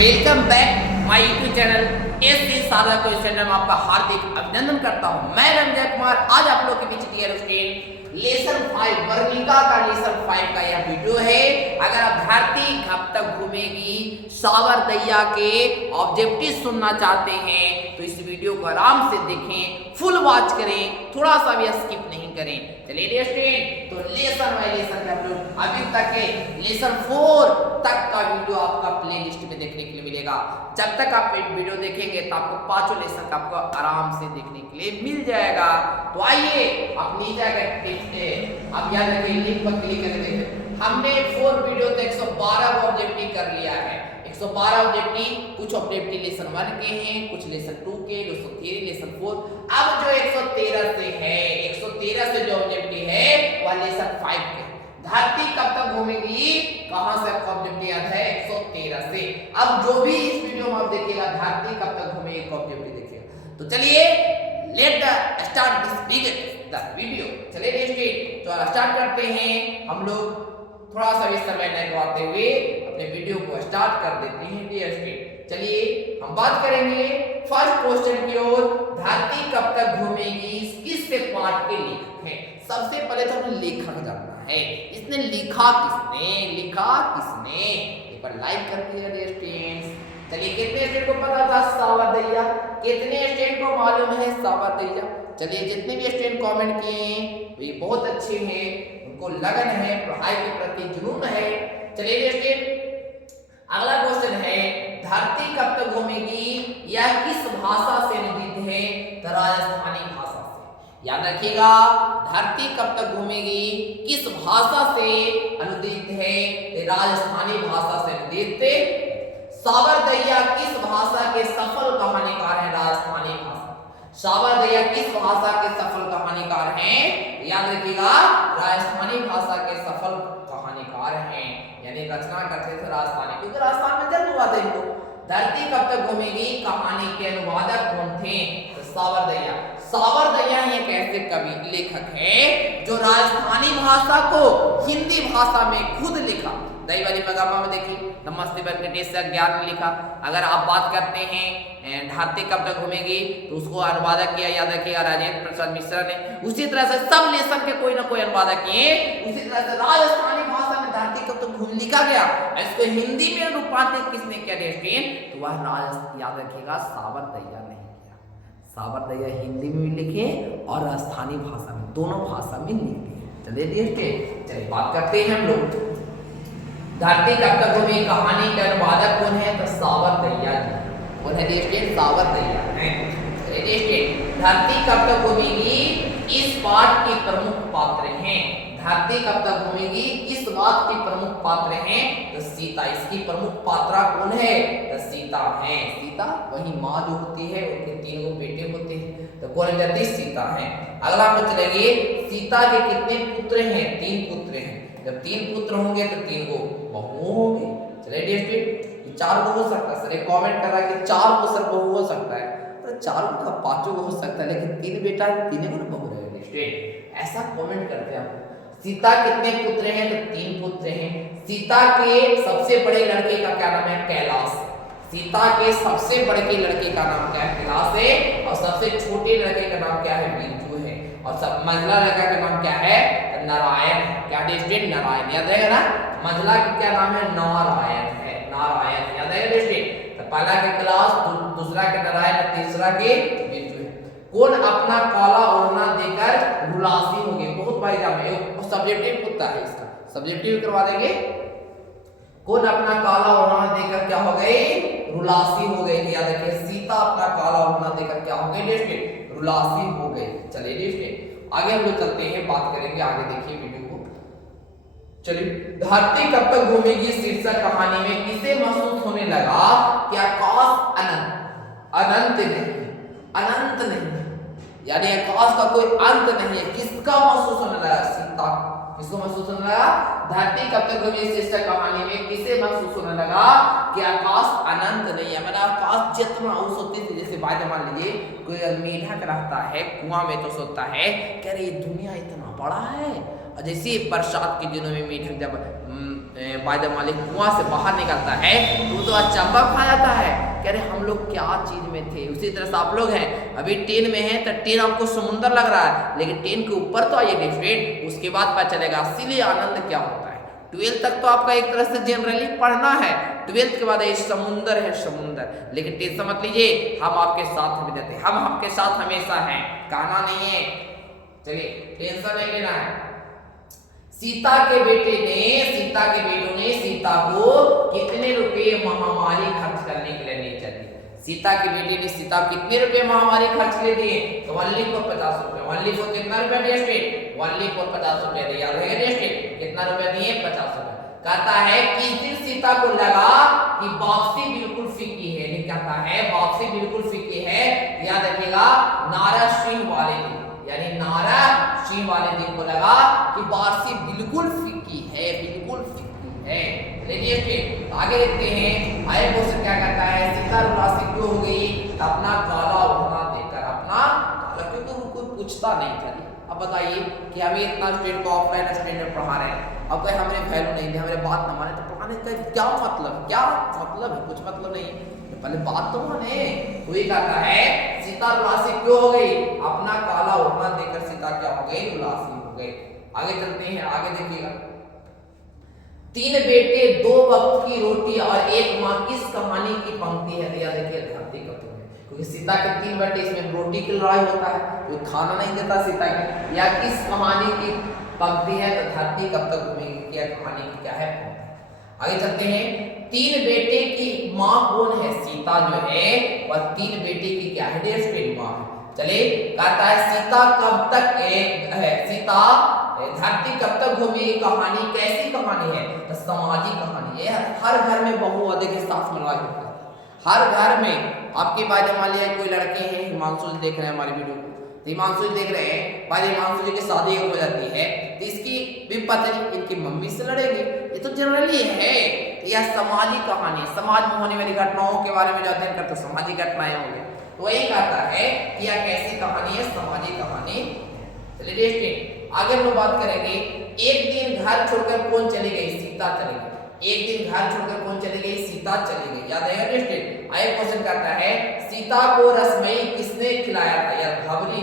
Welcome back my YouTube channel S सादा question में आपका हार्दिक अभिनंदन करता हूं। मैं रंजय कुमार आज आप लोग के बीच डियर स्टूडेंट लेसन 5 वर्णिका का लेसन 5 का यह वीडियो है। अगर अभ्यर्थी कब तक घूमेगी सावरदैया के ऑब्जेक्टिव सुनना चाहते हैं तो इस वीडियो को आराम से देखें, फुल वॉच करें, थोड़ा सा भी स्किप नहीं करें। चलिए डियर स्टूडेंट, तो लेसन बाय लेसन का हम अभी तक के लेसन 4 तक का वीडियो आपका प्ले लिस्ट में देखने के लिए मिलेगा। जब तक आप वीडियो देखेंगे तो आपको पांचों लेसन का आपको आराम से देखने के लिए मिल जाएगा। तो आइए आप नीचे आकर आप याद रखिए लिंक पर क्लिक करके देखें। हमने 4 वीडियो तो 112 ऑब्जेक्टिव कर लिया है। 112 ऑब्जेक्टिव, कुछ ऑब्जेक्टिव लेसन 1 के हैं, कुछ लेसन 2 के, लेसन 3, लेसन 4। अब जो 113 से है, 113 से जो ऑब्जेक्टिव है वह लेसन 5 के। धरती कब तक घूमेगी, कहां से आपका ऑब्जेक्टिव याद है 113 से। अब जो भी इस वीडियो में आप देखिएगा धरती कब तक घूमेगी का ऑब्जेक्टिव देखिएगा। तो चलिए let the start this big the video. चलिए नेक्स्ट तो स्टार्ट करते हैं। हम लोग थोड़ा सा इस समय नहीं करवाते हुए अपने वीडियो को स्टार्ट कर देते हैं डियर स्टूडेंट। चलिए हम बात करेंगे फर्स्ट क्वेश्चन की ओर। धरती कब तक घूमेगी किस से पाठ के लेखक हैं। सबसे पहले तो हमें लेखक जानना है, इसने लिखा किसने, लिखा किसने। एक बार लाइक कर दिया डियर स्टूडेंट्स। चलिए कितने स्टूडेंट को पता था सावरदैया, कितने स्टूडेंट को मालूम है सावरदैया। चलिए जितने भी स्टूडेंट कमेंट किए हैं तो ये बहुत अच्छे हैं, उनको लगन है, पढ़ाई के प्रति जुनून है। चलिए स्टूडेंट अगला क्वेश्चन है धरती कब तक घूमेगी, यह किस भाषा से अनुदित है। तो राजस्थानी भाषा से। याद रखिएगा धरती कब तक घूमेगी किस भाषा से अनुदित है, राजस्थानी भाषा से अनुदित। सावरदैया किस भाषा के सफल कहानीकार हैं, राजस्थानी भाषा। सावरदैया किस भाषा के सफल कहानीकार हैं, याद रखिएगा राजस्थानी भाषा के सफल कहानीकार हैं, यानी रचना करते थे राजस्थानी, क्योंकि राजस्थान में जन्म हुआ था इनको। धरती कब तक घूमेगी कहानी के अनुवादक कौन थे, तो सावरदैया। सावरदैया एक ऐसे कवि लेखक हैं जो राजस्थानी भाषा को हिंदी भाषा में खुद लिखा। दही वाली पगामा में देखिए नमस्ते वेंकटेश से ज्ञान में लिखा। अगर आप बात करते हैं धरती कब तक घूमेगी तो उसको अनुवादक किया, याद रखिएगा राजेंद्र प्रसाद मिश्रा ने। उसी तरह से सब लेसन के कोई ना कोई अनुवादक किए। उसी तरह से राजस्थानी भाषा में धरती कब तक घूम लिखा गया, इसको हिंदी में रूपांतरित किसने किया तो वह याद रखिएगा सावरदैया ने किया। सावरदैया हिंदी में भी लिखे और राजस्थानी भाषा में, दोनों भाषा में लिखते हैं। चलिए देखिए, चलिए बात करते हैं हम लोग धरती कब तक घूमेगी कहानी के अनुवादक कौन है, तो सावरदैया जी। कौन है देखिए, सावरदैया है। देखिए धरती कब तक घूमेगी इस पाठ के प्रमुख पात्र हैं। धरती कब तक घूमेगी किस बात के प्रमुख पात्र हैं, तो सीता। इसकी प्रमुख पात्रा कौन है, तो सीता है। सीता वही माँ जो होती है, उनके 3 गो बेटे होते हैं, तो कौन जाती सीता है। अगला हम चलेंगे सीता के कितने पुत्र हैं, 3 पुत्र हैं। जब 3 पुत्र होंगे तो 3 गो बहु होंगे। चलिए डियर 4 गो हो सकता है। सर एक कमेंट कर रहा है कि 4 गो सर बहु हो सकता है, तो 4 गो का 5 गो हो सकता है, लेकिन 3 बेटा है 3 गो बहु रहेगा। ऐसा कमेंट करते हैं आप। सीता कितने पुत्र हैं, तो 3 पुत्र हैं। सीता के सबसे बड़े लड़के का क्या नाम है, कैलाश। सीता के सबसे बड़े के लड़के का नाम क्या है, कैलाश है। और सबसे छोटे लड़के का नाम क्या है, बिरजू है। और सब मंझला लड़का का नाम क्या है, नारायण। क्या डिस्ट्रिक्ट, नारायण। याद रहेगा ना, मंझला का क्या नाम है, नारायण है। नारायण याद रहेगा डिस्ट्रिक्ट। तो पहला के कैलाश, दूसरा के नारायण, तीसरा के बिरजू है। कौन अपना काला ओढ़ना देकर रुलासी हो गए। बहुत भाई जान सब्जेक्टिव होता है, इसका सब्जेक्टिव करवा देंगे। कौन अपना काला ओढ़ना देकर क्या हो गई, रुलासी हो गई। याद रखिए सीता अपना काला ओढ़ना देकर क्या हो गई, रुलासी हो गई। चलिए देखिए आगे हम लोग चलते हैं, बात करेंगे आगे। देखिए वीडियो को। चलिए धरती कब तक घूमेगी शीर्षक कहानी में किसे महसूस होने लगा कि आकाश अनंत नहीं, अनंत नहीं, यानी आकाश का कोई अंत नहीं है। किसका महसूस होने लगा, सीता। किसको महसूस होने लगा, धरती कब तक घूमेगी शीर्षक कहानी में किसे महसूस होने लगा कि आकाश अनंत नहीं है। मैंने आकाश जितना उस होती थी, जैसे बात मान लीजिए कोई मेढक रखता है कुआं में तो सोचता है कह रहे दुनिया इतना बड़ा है। और जैसे बरसात के दिनों में मेढक जब बाय द मालिक कुआं से बाहर निकलता है तो वो तो अचंभा खा जाता है कि अरे हम लोग क्या चीज में थे। उसी तरह से आप लोग हैं अभी ट्रेन में हैं तो ट्रेन आपको समुंदर लग रहा है, लेकिन ट्रेन के ऊपर तो आइए डिफरेंट, उसके बाद पता चलेगा असली आनंद क्या होता है। 12th तक तो आपका एक तरह से जनरली पढ़ना है, 12th के बाद ये समुंदर है समुंदर। लेकिन टेंशन मत लीजिए, हम आपके साथ हमें देते, हम आपके साथ हमेशा हैं, कहना नहीं है, चलिए टेंशन नहीं लेना है। सीता के बेटों ने सीता को कितने रुपए महामारी खर्च करने के लिए नहीं चाहिए। सीता के बेटे ने सीता को कितने रुपए महामारी खर्च के लिए दिए, तो ओनली फॉर 50 रुपए। ओनली फॉर कितना रुपया दिया स्टेट, ओनली फॉर 50 रुपए दिया, याद रहेगा स्टेट कितना रुपया दिए, 50 रुपए। कहता है कि फिर सीता को लगा कि वापसी बिल्कुल फीकी है, नहीं कहता है वापसी बिल्कुल फीकी है, याद रखिएगा नारा सिंह वाले दिन, यानी नारा सिंह वाले दिन को लगा कि वापसी बिल्कुल फीकी है, बिल्कुल फीकी है। देखिए आगे देखते हैं, आगे क्वेश्चन क्या कहता है, सीता उदासी क्यों हो गई, अपना काला ओढ़ना देखकर, अपना काला, क्योंकि कोई पूछता नहीं था। अब बताइए कि हमें इतना स्टूडेंट को ऑफलाइन स्टूडेंट में पढ़ा रहे हैं, अब कहीं हमारे वैल्यू नहीं दे, हमारे बात न माने तो पढ़ाने का क्या मतलब है, क्या मतलब है, कुछ मतलब नहीं है, पहले बात तो माने। तो ये कहता है सीता उदासी क्यों हो गई, अपना काला ओढ़ना देखकर सीता क्या हो गई, उदासी हो गई। आगे चलते हैं, आगे देखिएगा, 3 बेटे 2 वक्त की रोटी और 1 माँ किस कहानी की पंक्ति है, या देखिए धरती कब तक, क्योंकि सीता के 3 बेटे, इसमें रोटी की लड़ाई होता है, कोई खाना नहीं देता सीता के, या किस कहानी की पंक्ति है, तो धरती कब तक घूमेगी, क्या कहानी की क्या है। आगे चलते हैं, 3 बेटे की माँ कौन है, सीता जो है वह 3 बेटे की क्या है, डेस्टिन माँ है। चले कहता है सीता कब तक है, सीता धरती कब तक घूमेगी, कहानी कैसी कहानी है, तो सामाजिक कहानी है। हर घर में बहु अधिक के साथ लड़ाई होता है, हर घर में। आपके बारे मान लिया कोई लड़के हैं, हिमांशु देख रहे हैं हमारी वीडियो को, तो हिमांशु देख रहे हैं, भाई हिमांशु जी की शादी हो जाती है तो इसकी भी पत्नी इनकी मम्मी से लड़ेगी, ये तो जनरली है। यह सामाजिक कहानी, समाज में होने वाली घटनाओं के बारे में जो अध्ययन करते सामाजिक घटनाएं होंगे, तो वही कहता है कि यह कैसी कहानी है, सामाजिक कहानी। चलिए आगे हम लोग बात करेंगे, एक दिन घर छोड़कर कौन चली गई, सीता चली गई। एक दिन घर छोड़कर कौन चली गई, सीता चली गई, याद रहेगा नेक्स्ट। आगे क्वेश्चन करता है सीता को रसमई किसने खिलाया था, यार भावरी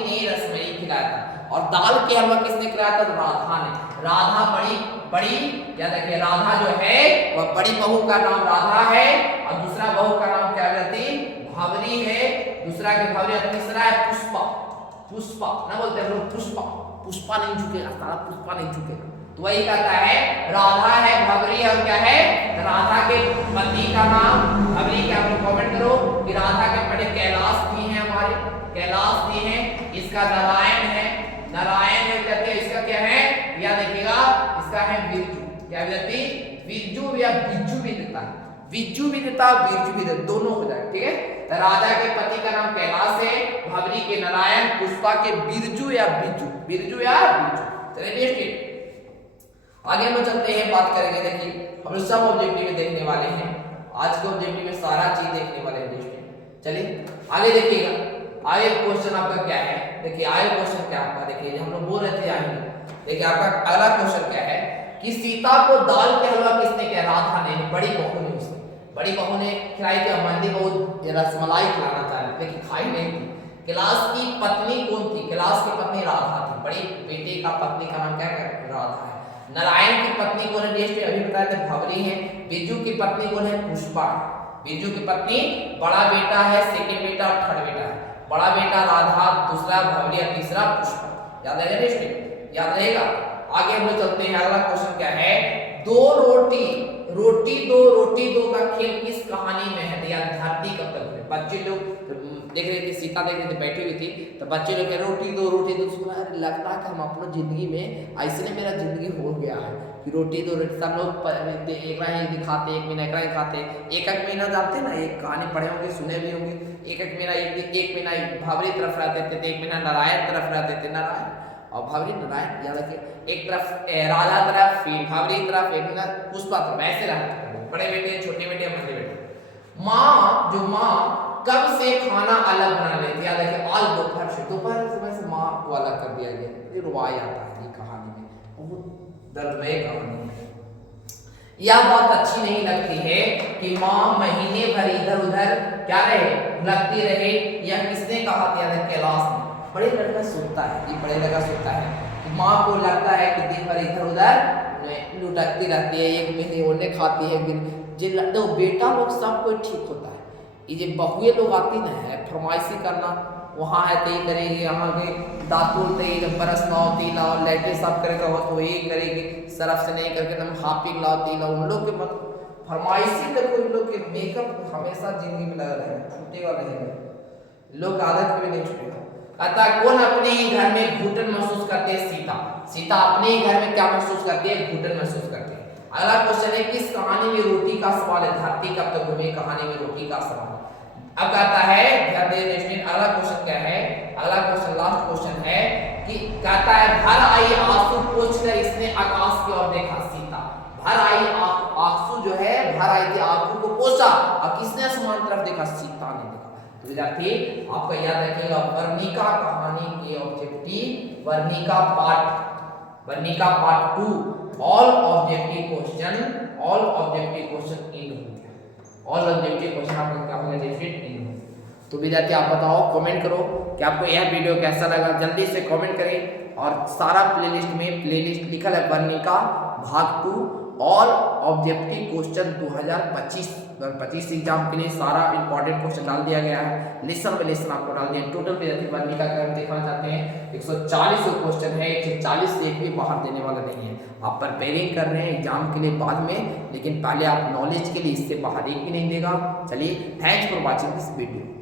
ने रसमई खिलाया था। और दाल के हलवा किसने खिलाया था, राधा ने। राधा बड़ी याद रखिए, राधा जो है वह बड़ी बहू का नाम राधा है, और दूसरा बहू का नाम क्या रहती, भावरी है, दूसरा के भावरी, तीसरा है पुष्पा ना बोलते हैं लोग, पुष्पा नहीं झुकेगा, सारा पुष्पा नहीं झुकेगा। तो वही कहता है राधा है, भवरी और क्या है, राधा के पति का नाम भवरी, क्या आप लोग कमेंट करो कि राधा के बड़े कैलाश भी हैं, हमारे कैलाश भी हैं, इसका नारायण है कहते हैं, इसका क्या है, या देखिएगा इसका है बिरजू, क्या कहती बिरजू या बिज्जू भी देता है, बिज्जू भी देता है, बिरजू भी देता, दोनों हो जाए, ठीक है। तो राजा के पति का नाम कैलाश है, भवरी के नारायण, पुष्पा के बिरजू या बिज्जू, चलिए आगे हम चलते हैं, बात करेंगे। देखिए हम सब ऑब्जेक्टिव में देखने वाले हैं, आज के ऑब्जेक्टिव में सारा चीज देखने वाले हैं। चलिए आगे देखिएगा, आगे क्वेश्चन आपका क्या है, देखिए आगे क्वेश्चन क्या आपका, देखिए हम लोग बोल रहे थे आगे, देखिए आपका अगला क्वेश्चन क्या है कि सीता को दाल के हलवा किसने किया, राधा ने, बड़ी बहू ने, उसने बड़ी बहू ने खिलाई थी। मंदी बहू रसमलाई खिलाना चाह रही थी, लेकिन खाई नहीं थी। कैलाश की पत्नी कौन थी, कैलाश की पत्नी राधा थी, बड़ी बेटे का पत्नी का नाम क्या है, राधा है। नारायण की पत्नी कौन है, अभी बताया था भवरी है। बिरजू की पत्नी कौन है, पुष्पा। बिरजू की पत्नी बड़ा बेटा है, सेकंड बेटा और थर्ड बेटा है। बड़ा बेटा राधा, दूसरा भवरी और तीसरा पुष्पा, याद रहेगा, याद रहेगा। आगे हम लोग चलते हैं, अगला क्वेश्चन क्या है, रोटी दो का खेल किस कहानी में है, या धरती कब तक। बच्चे लोग देख रहे थे, सीता देख रहे थे, बैठी हुई थी, तो बच्चे लोग रोटी दो सुना, लगता है कि हम अपने जिंदगी में ऐसे मेरा जिंदगी हो गया है कि रोटी दो, सब लोग एक ही दिखाते, एक महीना एक खाते, एक महीना जानते ना, एक कहानी पढ़े होंगे, सुने भी होंगे, एक महीना भावरी तरफ रहते थे, एक महीना नारायण तरफ रहते थे, नारायण और भावरी नारायण, याद रखिए, एक तरफ राधा तरफ, फिर भावरी तरफ, एक महीना पुष्पा तरफ, ऐसे रहते, बड़े बेटे, छोटे बेटे, मंदे बेटे। माँ कब से खाना अलग बना लेती, याद रखिए, आज दोपहर से माँ को अलग कर दिया गया। ये रुवाई आता है ये कहानी में, बहुत दर्दमय कहानी है, यह बात अच्छी नहीं लगती है कि माँ महीने भर इधर उधर क्या रहे, लगती रहे। यह किसने कहा था? कैलाश ने। बड़े लड़का सोचता है, ये बड़े लड़का सोचता है कि माँ को लगता है कि दिन भर इधर उधर लुटकती रहती है, एक महीने ओढ़ने खाती है, जिन लगता है बेटा लोग सब कोई ठीक होता है। ये जो बहुए लोग आती ना है फरमाइशी करना, वहाँ है तो ये करेगी, यहाँ के दातुल तो बरस लाओ ती लाओ, लाइटें साफ करेगा हो तो ये करेगी, सरफ से नहीं करके तुम हापिक लाओ ती लाओ। उन लोग के मत फरमाइशी करके उन लोग के मेकअप हमेशा जिंदगी में लगा रहेगा, छूटेगा रहेगा, लोग आदत में नहीं छूटेगा। अतः कौन अपने ही घर में घुटन महसूस करते हैं? सीता। सीता अपने ही घर में क्या महसूस करती है? घुटन महसूस करती है। अगला क्वेश्चन है किस कहानी में रोटी का सवाल है? धरती कब तक घूमे कहानी में रोटी का सवाल। अब कहता है ध्यान दे स्टूडेंट, अगला क्वेश्चन क्या है? अगला क्वेश्चन लास्ट क्वेश्चन है कि कहता है भर आई आंसू पोंछकर इसने आकाश की ओर देखा। सीता भर आई आंसू जो है, भर आई थी आंसू को पोंछा और किसने आसमान तरफ देखा? सीता ने देखा। तो विद्यार्थी आपको याद रखिएगा वर्णिका कहानी के objective, Varnika part 2 all objective question in हो गया। ऑल ऑब्जेक्टिव क्वेश्चन आपको क्या होगा? डेफिनेट इन हो। तो विद्यार्थी आप बताओ, कमेंट करो कि आपको यह वीडियो कैसा लगा, जल्दी से कमेंट करें। और सारा प्लेलिस्ट में प्लेलिस्ट लिखा है वर्णिका भाग 2 ऑल ऑब्जेक्टिव क्वेश्चन 2025 एग्जाम के लिए सारा इंपॉर्टेंट क्वेश्चन डाल दिया गया है। लेसन बाय लेसन आपको डाल दिया। टोटल विद्यार्थी वर्णिका का हम देखना चाहते हैं 140 क्वेश्चन है, 140 से एक भी बाहर देने वाला नहीं है। आप प्रिपेयरिंग कर रहे हैं एग्जाम के लिए बाद में, लेकिन पहले आप नॉलेज के लिए इससे बाहर एक भी नहीं देगा। चलिए, thanks for watching this video.